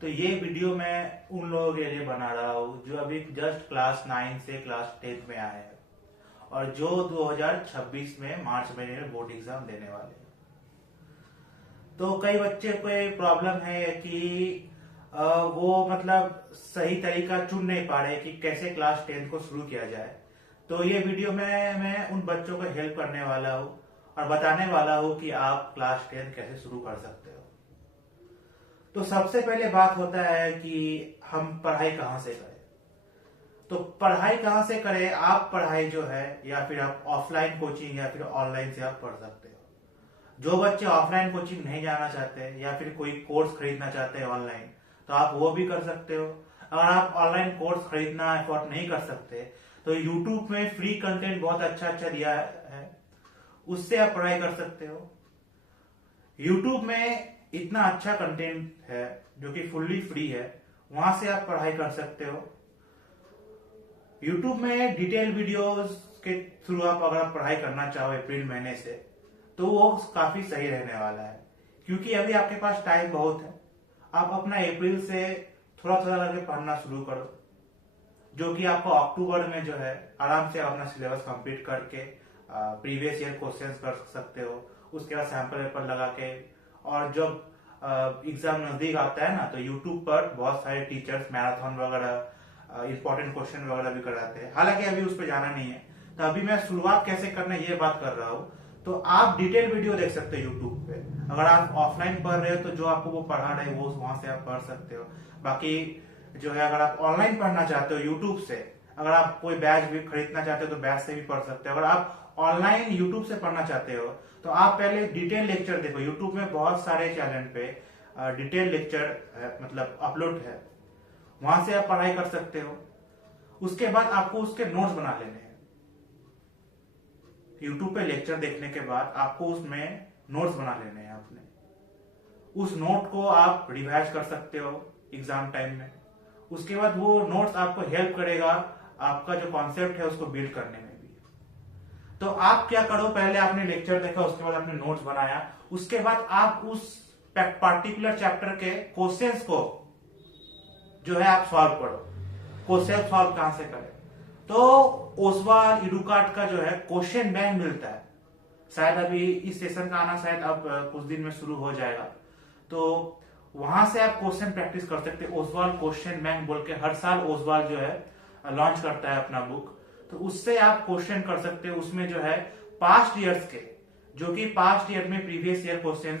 तो ये वीडियो मैं उन लोगों के लिए बना रहा हूँ जो अभी जस्ट क्लास 9 से क्लास 10 में आए हैं और जो 2026 में मार्च महीने में बोर्ड एग्जाम देने वाले हैं। तो कई बच्चे को प्रॉब्लम है कि वो मतलब सही तरीका चुन नहीं पा रहे कि कैसे क्लास 10 को शुरू किया जाए। तो ये वीडियो में मैं उन बच्चों को हेल्प करने वाला हूँ और बताने वाला हूँ कि आप क्लास 10 कैसे शुरू कर सकते हो। तो सबसे पहले बात होता है कि हम पढ़ाई कहाँ से करें। तो पढ़ाई कहाँ से करें, आप पढ़ाई जो है या फिर आप ऑफलाइन कोचिंग या फिर ऑनलाइन से आप पढ़ सकते हो। जो बच्चे ऑफलाइन कोचिंग नहीं जाना चाहते या फिर कोई कोर्स खरीदना चाहते हैं ऑनलाइन, तो आप वो भी कर सकते हो। अगर आप ऑनलाइन कोर्स खरीदना अफोर्ड नहीं कर सकते तो यूट्यूब में फ्री कंटेंट बहुत अच्छा अच्छा दिया है, उससे आप पढ़ाई कर सकते हो। यूट्यूब में इतना अच्छा कंटेंट है जो कि फुल्ली फ्री है, वहां से आप पढ़ाई कर सकते हो। यूट्यूब में डिटेल वीडियोस के थ्रू आप अगर आप पढ़ाई करना चाहो अप्रैल महीने से, तो वो काफी सही रहने वाला है, क्योंकि अभी आपके पास टाइम बहुत है। आप अपना अप्रैल से थोड़ा थोड़ा करके पढ़ना शुरू करो, जो कि आपको अक्टूबर में जो है आराम से अपना सिलेबस कंप्लीट करके प्रीवियस ईयर क्वेश्चंस कर सकते हो। उसके बाद सैंपल पेपर लगा के, और जब एग्जाम नजदीक आता है ना, तो यूट्यूब पर बहुत सारे टीचर्स मैराथन वगैरह इंपॉर्टेंट क्वेश्चन वगैरह भी कराते हैं। हालांकि अभी उस पर जाना नहीं है, तो अभी मैं शुरुआत कैसे करना ये बात कर रहा हूँ। तो आप डिटेल वीडियो देख सकते हो यूट्यूब पे। अगर आप ऑफलाइन पढ़ रहे हो तो जो आपको वो पढ़ा रहे वो वहां से आप पढ़ सकते हो। बाकी जो है, अगर आप ऑनलाइन पढ़ना चाहते हो यूट्यूब से, अगर आप कोई बैच भी खरीदना चाहते हो तो बैच से भी पढ़ सकते हो। अगर आप ऑनलाइन यूट्यूब से पढ़ना चाहते हो तो आप पहले डिटेल लेक्चर देखो। यूट्यूब में बहुत सारे चैनल पे डिटेल लेक्चर मतलब अपलोड है, वहां से आप पढ़ाई कर सकते हो। उसके बाद आपको उसके नोट्स बना लेने हैं। यूट्यूब पे लेक्चर देखने के बाद आपको उसमें नोट्स बना लेने हैं अपने। उस नोट को आप रिवाइज कर सकते हो एग्जाम टाइम में। उसके बाद वो नोट्स आपको हेल्प करेगा आपका जो कॉन्सेप्ट है उसको बिल्ड करने में भी। तो आप क्या करो, पहले आपने लेक्चर देखा, उसके बाद आपने नोट्स बनाया, उसके बाद आप उस पार्टिकुलर चैप्टर के क्वेश्चंस को जो है आप सॉल्व करो। क्वेश्चन सॉल्व कहां से करें, तो ओसवाल इडुकाट का जो है क्वेश्चन बैंक मिलता है। शायद अभी इस सेशन का आना शायद अब कुछ दिन में शुरू हो जाएगा, तो वहां से आप क्वेश्चन प्रैक्टिस कर सकते हैं। ओसवाल क्वेश्चन बैंक बोल के हर साल ओसवाल जो है लॉन्च करता है अपना बुक, तो उससे आप क्वेश्चन कर सकते हैं। उसमें जो है पास्ट ईयर्स के, जो कि पास्ट ईयर में प्रीवियस ईयर क्वेश्चन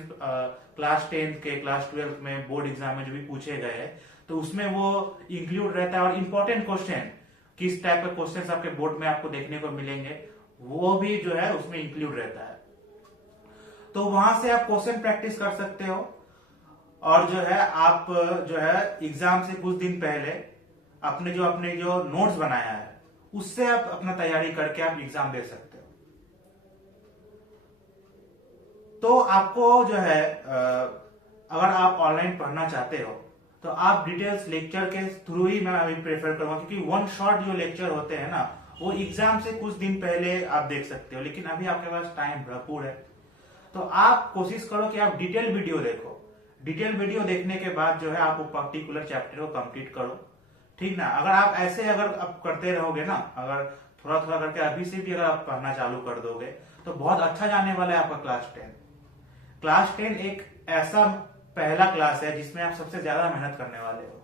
क्लास 10 के, क्लास 12 में बोर्ड एग्जाम में जो भी पूछे गए, तो उसमें वो इंक्लूड रहता है। और इंपॉर्टेंट क्वेश्चन, किस टाइप के क्वेश्चन आपके बोर्ड में आपको देखने को मिलेंगे, वो भी जो है उसमें इंक्लूड रहता है। तो वहां से आप क्वेश्चन प्रैक्टिस कर सकते हो। और जो है आप जो है एग्जाम से कुछ दिन पहले अपने जो नोट्स बनाया है उससे आप अपना तैयारी करके आप एग्जाम दे सकते हो। तो आपको जो है अगर आप ऑनलाइन पढ़ना चाहते हो तो आप डिटेल्स लेक्चर के थ्रू ही मैं अभी प्रेफर करूंगा, क्योंकि वन शॉट जो लेक्चर होते हैं ना, वो एग्जाम से कुछ दिन पहले आप देख सकते हो, लेकिन अभी आपके पास टाइम भरपूर है। तो आप कोशिश करो कि आप डिटेल वीडियो देखो। डिटेल वीडियो देखने के बाद जो है आप वो पर्टिकुलर चैप्टर को कंप्लीट करो, ठीक ना। अगर आप ऐसे अगर आप करते रहोगे ना, अगर थोड़ा थोड़ा करके अभी से भी अगर आप पढ़ना चालू कर दोगे तो बहुत अच्छा जाने वाला है आपका क्लास 10। क्लास 10 एक ऐसा पहला क्लास है जिसमें आप सबसे ज्यादा मेहनत करने वाले हो।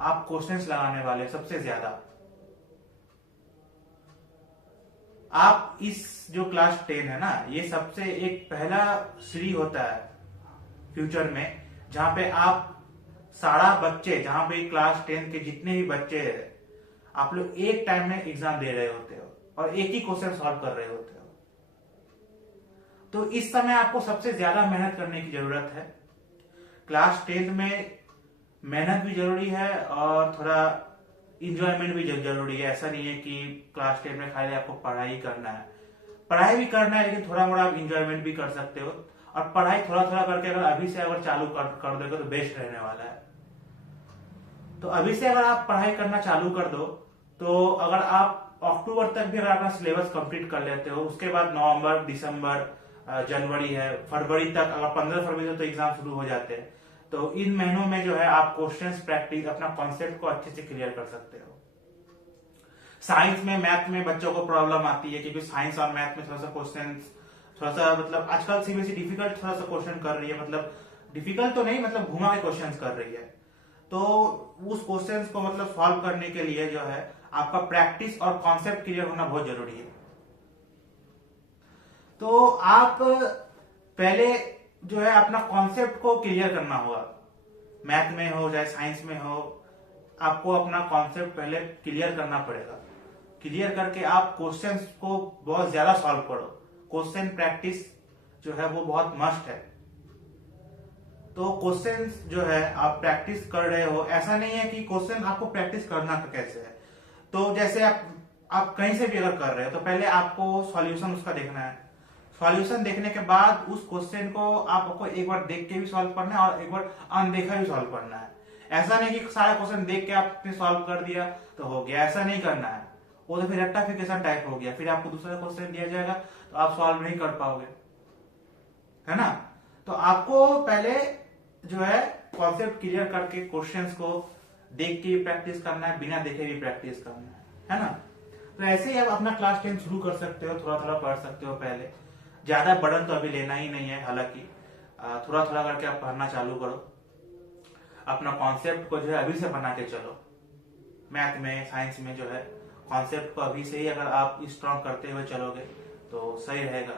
आप क्वेश्चंस लगाने वाले हो सबसे ज्यादा। आप इस जो क्लास 10 है ना, ये सबसे एक पहला सीढ़ी होता है फ्यूचर में, जहां पे आप सारा बच्चे, जहां पे क्लास 10 के जितने भी बच्चे हैं, आप लोग एक टाइम में एग्जाम दे रहे होते हो और एक ही क्वेश्चन सॉल्व कर रहे होते हो। तो इस समय आपको सबसे ज्यादा मेहनत करने की जरूरत है। क्लास 10 में मेहनत भी जरूरी है और थोड़ा इंजॉयमेंट भी जरूरी है। ऐसा नहीं है कि क्लास 10 में खाली आपको पढ़ाई करना है, पढ़ाई भी करना है, लेकिन थोड़ा मोड़ा आप इंजॉयमेंट भी कर सकते हो। और पढ़ाई थोड़ा थोड़ा करके अगर अभी से अगर चालू कर दोगे तो बेस्ट रहने वाला है। तो अभी से अगर आप पढ़ाई करना चालू कर दो, तो अगर आप अक्टूबर तक भी अगर अपना सिलेबस कंप्लीट कर लेते हो, उसके बाद नवंबर, दिसंबर, जनवरी है, फरवरी तक, अगर 15 फरवरी से तो एग्जाम शुरू हो जाते हैं, तो इन महीनों में जो है आप क्वेश्चंस प्रैक्टिस अपना कॉन्सेप्ट को अच्छे से क्लियर कर सकते हो। साइंस में मैथ में बच्चों को प्रॉब्लम आती है क्योंकि साइंस और मैथ में थोड़ा सा क्वेश्चन थोड़ा सा मतलब आजकल सीबीएसई डिफिकल्ट थोड़ा सा क्वेश्चन कर रही है, मतलब डिफिकल्ट तो नहीं मतलब घुमा के क्वेश्चन कर रही है। तो उस क्वेश्चंस को मतलब सॉल्व करने के लिए जो है आपका प्रैक्टिस और कॉन्सेप्ट क्लियर होना बहुत जरूरी है। तो आप पहले जो है अपना कॉन्सेप्ट को क्लियर करना होगा, मैथ में हो चाहे साइंस में हो, आपको अपना कॉन्सेप्ट पहले क्लियर करना पड़ेगा। क्लियर करके आप क्वेश्चंस को बहुत ज्यादा सॉल्व करो। क्वेश्चन प्रैक्टिस जो है वो बहुत मस्ट है। तो क्वेश्चंस जो है आप प्रैक्टिस कर रहे हो, ऐसा नहीं है कि क्वेश्चन आपको प्रैक्टिस करना कैसे है। तो जैसे आप कहीं से भी अगर कर रहे हो तो पहले आपको सॉल्यूशन उसका देखना है। सॉल्यूशन देखने के बाद उस क्वेश्चन को आपको एक बार देख के भी सॉल्व करना है और एक बार अनदेखा भी सॉल्व करना है। ऐसा नहीं कि सारा क्वेश्चन देख के आपने सॉल्व कर दिया तो हो गया, ऐसा नहीं करना है। वो तो फिर रेक्टिफिकेशन टाइप हो गया, फिर आपको दूसरा क्वेश्चन दिया जाएगा तो आप सॉल्व नहीं कर पाओगे, है ना। तो आपको पहले जो है कॉन्सेप्ट क्लियर करके क्वेश्चंस को देख के भी प्रैक्टिस करना है, बिना देखे भी प्रैक्टिस करना है ना। तो ऐसे ही आप अपना क्लास 10 शुरू कर सकते हो, थोड़ा थोड़ा पढ़ सकते हो। पहले ज्यादा बर्डन तो अभी लेना ही नहीं है, हालांकि थोड़ा थोड़ा करके आप पढ़ना चालू करो। अपना कॉन्सेप्ट को जो है अभी से बना के चलो। मैथ में साइंस में जो है कॉन्सेप्ट को अभी से ही अगर आप स्ट्रॉन्ग करते हुए चलोगे तो सही रहेगा।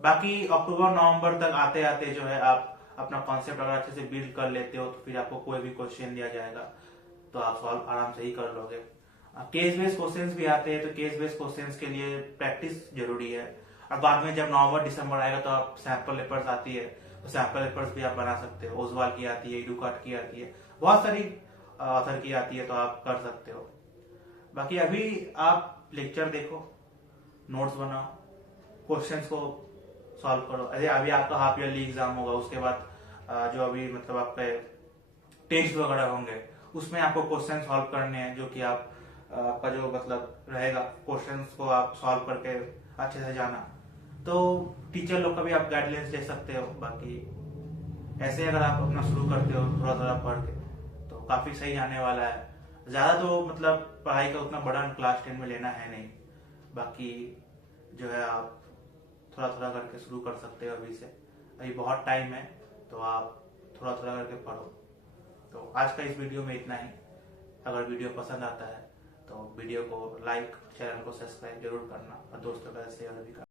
बाकी अक्टूबर नवंबर तक आते आते जो है आप अपना कॉन्सेप्ट अगर अच्छे से बिल्ड कर लेते हो तो फिर आपको कोई भी क्वेश्चन दिया जाएगा तो आप सॉल्व आराम से ही कर लोगे। केस बेस्ड क्वेश्चंस भी आते हैं तो केस बेस्ड क्वेश्चंस के लिए प्रैक्टिस जरूरी है। और बाद में जब नवंबर दिसंबर आएगा तो आप सैंपल पेपर्स आती है तो सैंपल पेपर्स भी आप बना सकते हो। ओजवाल की आती है, इडुकाट की आती है, बहुत सारी ऑथर की आती है, तो आप कर सकते हो। बाकी अभी आप लेक्चर देखो, नोट्स बनाओ, क्वेश्चंस को सॉल्व करो। अरे अभी आपका हाफ ईयरली एग्जाम होगा, उसके बाद जो अभी मतलब आपके टेस्ट वगैरह होंगे उसमें आपको क्वेश्चन सॉल्व करने हैं, जो कि आपका जो मतलब रहेगा क्वेश्चंस को आप सॉल्व करके अच्छे से जाना। तो टीचर लोग का भी आप गाइडलाइंस ले सकते हो। बाकी ऐसे अगर आप अपना शुरू करते हो थोड़ा थोड़ा पढ़ के तो काफी सही आने वाला है। ज्यादा तो मतलब पढ़ाई का उतना बड़ा क्लास 10 में लेना है नहीं। बाकी जो है आप थोड़ा थोड़ा करके शुरू कर सकते हो अभी से, अभी बहुत टाइम है तो आप थोड़ा थोड़ा करके पढ़ो। तो आज का इस वीडियो में इतना ही। अगर वीडियो पसंद आता है तो वीडियो को लाइक, चैनल को सब्सक्राइब जरूर करना और दोस्तों का शेयर भी करना।